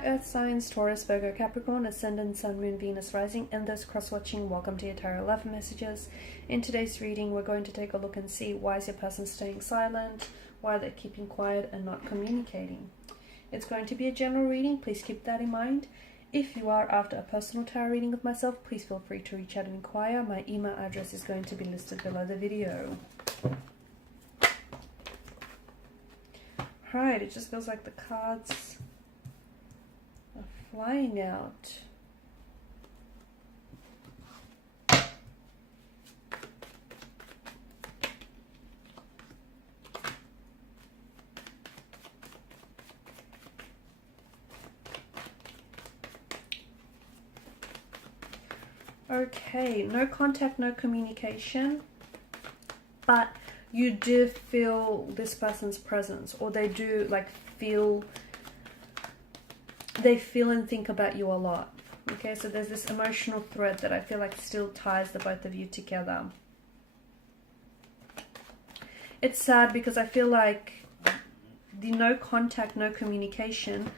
my earth signs, Taurus, Virgo, Capricorn, Ascendant, Sun, Moon, Venus, Rising, and those cross-watching, welcome to your Tarot Love Messages. In today's reading, we're going to take a look and see why is your person staying silent, why they're keeping quiet and not communicating. It's going to be a general reading, please keep that in mind. If you are after a personal tarot reading with myself, please feel free to reach out and inquire. My email address is going to be listed below the video. Alright, it just feels like the cards are flying out. Okay, no contact, no communication, but you do feel this person's presence, or they do feel and think about you a lot. Okay, so there's this emotional thread that I feel like still ties the both of you together. It's sad because I feel like the no contact, no communication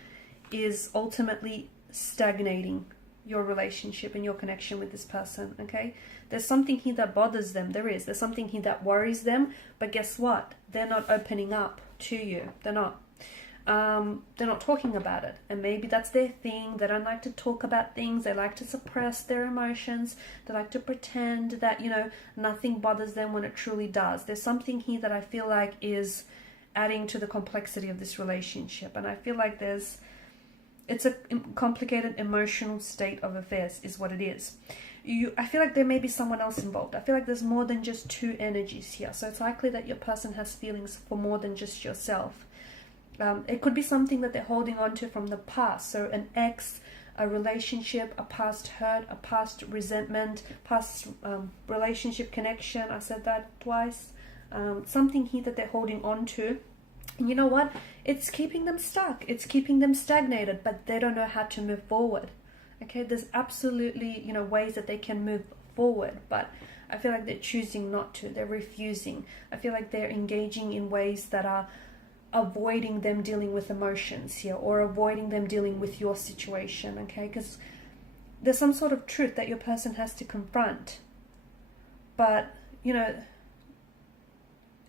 is ultimately stagnating your relationship and your connection with this person. Okay, there's something here that bothers them. There's something here that worries them, but guess what, they're not opening up to you. They're not talking about it, and maybe that's their thing. They don't like to talk about things. They like to suppress their emotions. They like to pretend that, you know, nothing bothers them when it truly does. There's something here that I feel like is adding to the complexity of this relationship, and I feel like it's a complicated emotional state of affairs is what it is. I feel like there may be someone else involved. I feel like there's more than just two energies here. So it's likely that your person has feelings for more than just yourself. It could be something that they're holding on to from the past. So an ex, a relationship, a past hurt, a past resentment, past relationship connection. I said that twice. Something here that they're holding on to. And you know what? It's keeping them stuck. It's keeping them stagnated, but they don't know how to move forward. Okay, there's absolutely, you know, ways that they can move forward, but I feel like they're choosing not to. They're refusing. I feel like they're engaging in ways that are avoiding them dealing with emotions here, or avoiding them dealing with your situation. Okay, because there's some sort of truth that your person has to confront, but you know,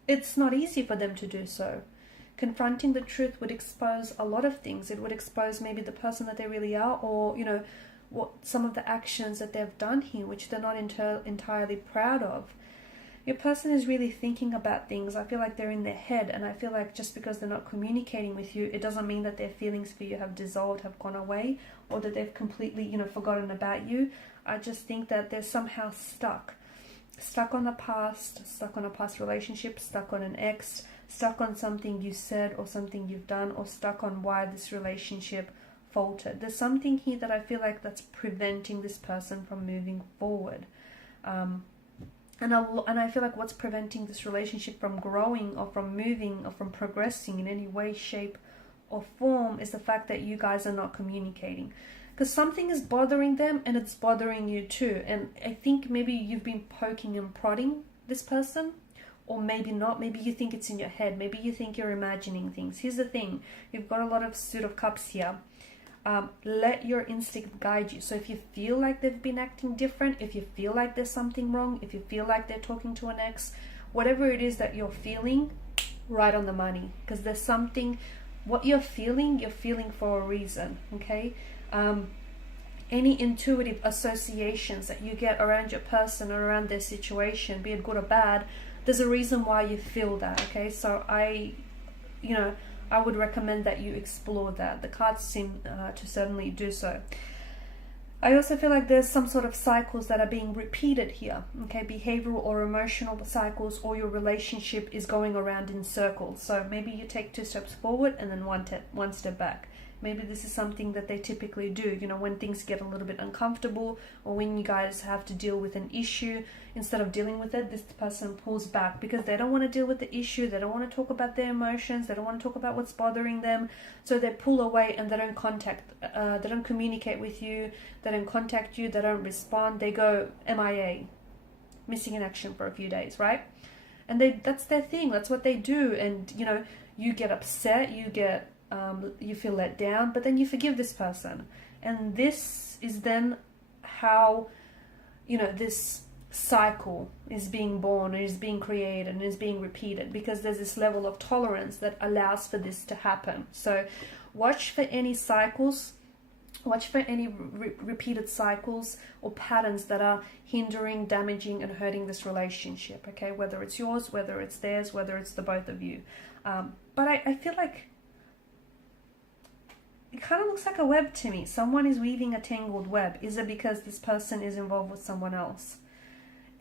it's not easy for them to do so. Confronting the truth would expose a lot of things. It would expose maybe the person that they really are, or, you know, what some of the actions that they've done here, which they're not entirely proud of. Your person is really thinking about things. I feel like they're in their head, and I feel like just because they're not communicating with you, it doesn't mean that their feelings for you have dissolved, have gone away, or that they've completely, you know, forgotten about you. I just think that they're somehow stuck on the past, stuck on a past relationship, stuck on an ex, stuck on something you said or something you've done, or stuck on why this relationship faltered. There's something here that I feel like that's preventing this person from moving forward. And I feel like what's preventing this relationship from growing, or from moving, or from progressing in any way, shape or form is the fact that you guys are not communicating. Because something is bothering them, and it's bothering you too. And I think maybe you've been poking and prodding this person, or maybe not. Maybe you think it's in your head. Maybe you think you're imagining things. Here's the thing. You've got a lot of Suit of Cups here. Let your instinct guide you. So if you feel like they've been acting different, if you feel like there's something wrong, if you feel like they're talking to an ex, whatever it is that you're feeling, right on the money. Because there's something, what you're feeling for a reason, okay? Any intuitive associations that you get around your person or around their situation, be it good or bad, there's a reason why you feel that, okay? So I would recommend that you explore that. The cards seem to certainly do so. I also feel like there's some sort of cycles that are being repeated here, okay? Behavioral or emotional cycles, or your relationship is going around in circles. So maybe you take 2 steps forward and then one step back. Maybe this is something that they typically do, you know, when things get a little bit uncomfortable, or when you guys have to deal with an issue, instead of dealing with it, this person pulls back because they don't want to deal with the issue. They don't want to talk about their emotions. They don't want to talk about what's bothering them. So they pull away and they don't communicate with you. They don't contact you. They don't respond. They go MIA, missing in action for a few days, right? And that's their thing. That's what they do. And, you know, you get upset, you get you feel let down, but then you forgive this person. And this is then how, you know, this cycle is being born and is being created and is being repeated, because there's this level of tolerance that allows for this to happen. So watch for any cycles, watch for any repeated cycles or patterns that are hindering, damaging, and hurting this relationship, okay? Whether it's yours, whether it's theirs, whether it's the both of you. But I feel like it kind of looks like a web to me. Someone is weaving a tangled web. Is it because this person is involved with someone else?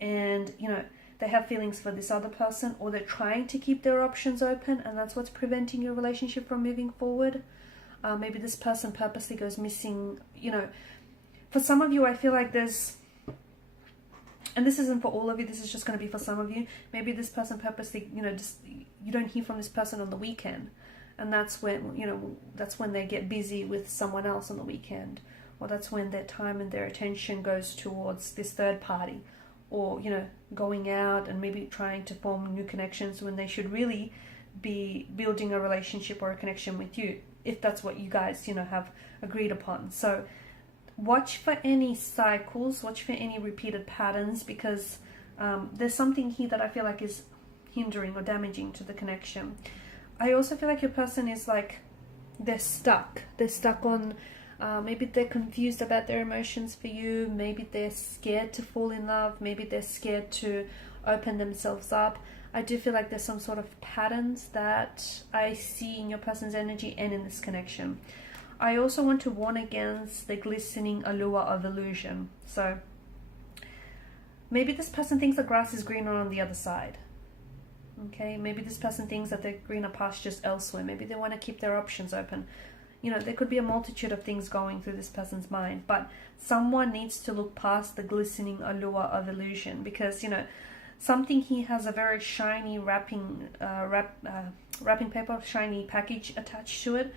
And, you know, they have feelings for this other person, or they're trying to keep their options open, and that's what's preventing your relationship from moving forward. Maybe this person purposely goes missing. You know, for some of you, I feel like there's, and this isn't for all of you, this is just going to be for some of you. Maybe this person purposely, you know, just, you don't hear from this person on the weekend. And that's when, you know, that's when they get busy with someone else on the weekend. Or that's when their time and their attention goes towards this third party. Or, you know, going out and maybe trying to form new connections when they should really be building a relationship or a connection with you, if that's what you guys, you know, have agreed upon. So watch for any cycles, watch for any repeated patterns, because there's something here that I feel like is hindering or damaging to the connection. I also feel like your person is like, they're stuck on, maybe they're confused about their emotions for you, maybe they're scared to fall in love, maybe they're scared to open themselves up. I do feel like there's some sort of patterns that I see in your person's energy and in this connection. I also want to warn against the glistening allure of illusion. So maybe this person thinks the grass is greener on the other side. Okay, maybe this person thinks that there are greener pastures elsewhere. Maybe they want to keep their options open. You know, there could be a multitude of things going through this person's mind, but someone needs to look past the glistening allure of illusion, because, you know, something here has a very shiny wrapping paper, shiny package attached to it,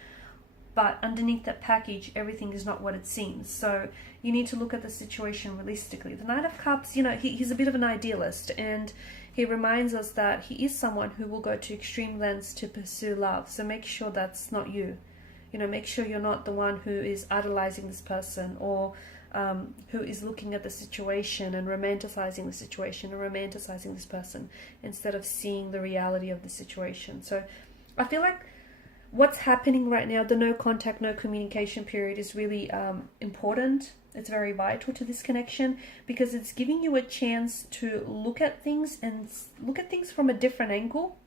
but underneath that package, everything is not what it seems. So you need to look at the situation realistically. The Knight of Cups, you know, he's a bit of an idealist, and he reminds us that he is someone who will go to extreme lengths to pursue love. So make sure that's not you. You know, make sure you're not the one who is idolizing this person, or who is looking at the situation and romanticizing the situation and romanticizing this person instead of seeing the reality of the situation. So I feel like what's happening right now, the no contact, no communication period, is really important. It's very vital to this connection, because it's giving you a chance to look at things and look at things from a different angle.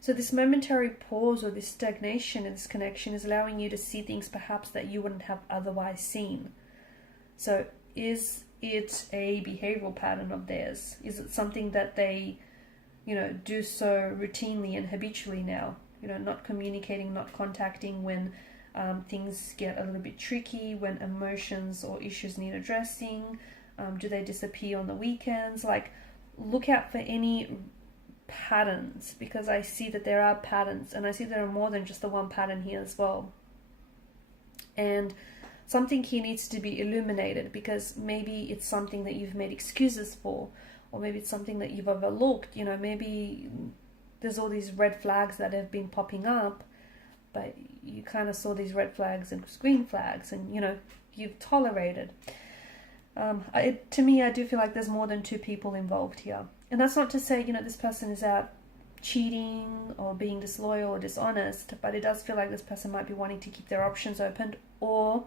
So this momentary pause or this stagnation in this connection is allowing you to see things perhaps that you wouldn't have otherwise seen. So is it a behavioral pattern of theirs? Is it something that they, you know, do so routinely and habitually now? You know, not communicating, not contacting when things get a little bit tricky, when emotions or issues need addressing. Do they disappear on the weekends? Like, look out for any patterns, because I see that there are patterns, and I see there are more than just the one pattern here as well. And something here needs to be illuminated, because maybe it's something that you've made excuses for, or maybe it's something that you've overlooked. You know, maybe there's all these red flags that have been popping up, but you kind of saw these red flags and green flags, and, you know, you've tolerated. To me, I do feel like there's more than two people involved here. And that's not to say, you know, this person is out cheating or being disloyal or dishonest, but it does feel like this person might be wanting to keep their options open, or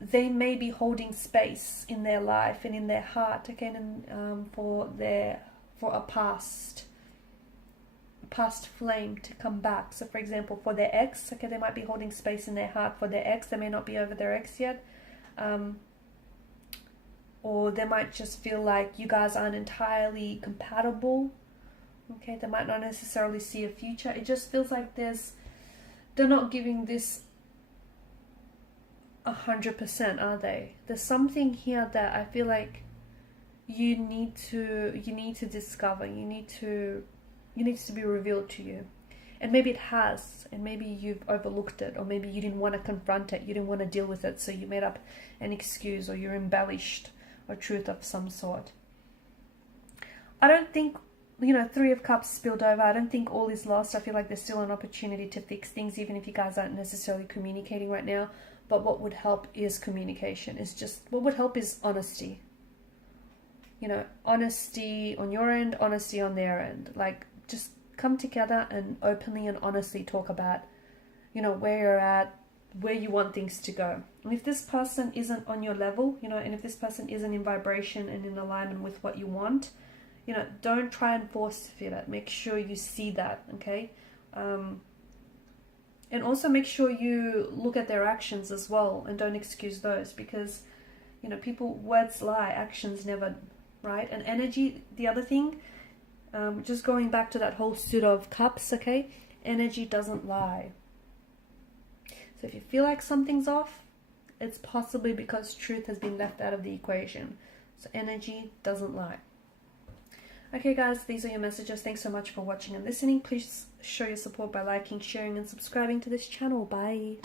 they may be holding space in their life and in their heart, again, for a past flame to come back. So for example, for their ex, okay, they might be holding space in their heart for their ex. They may not be over their ex yet. Or they might just feel like you guys aren't entirely compatible. Okay, they might not necessarily see a future. It just feels like they're not giving this 100%, are they? There's something here that I feel like you need to discover. It needs to be revealed to you. And maybe it has, and maybe you've overlooked it, or maybe you didn't want to confront it, you didn't want to deal with it, so you made up an excuse, or you embellished a truth of some sort. I don't think you know, Three of Cups spilled over. I don't think all is lost. I feel like there's still an opportunity to fix things, even if you guys aren't necessarily communicating right now. But what would help is communication. What would help is honesty. You know, honesty on your end, honesty on their end. Like, just come together and openly and honestly talk about, you know, where you're at, where you want things to go. And if this person isn't on your level, you know, and if this person isn't in vibration and in alignment with what you want, you know, don't try and force fit it. Make sure you see that, okay? And also make sure you look at their actions as well and don't excuse those, because, you know, words lie, actions never, right? And energy, the other thing, just going back to that whole suit of cups, okay? Energy doesn't lie. So if you feel like something's off, it's possibly because truth has been left out of the equation. So energy doesn't lie. Okay guys, these are your messages. Thanks so much for watching and listening. Please show your support by liking, sharing and subscribing to this channel. Bye.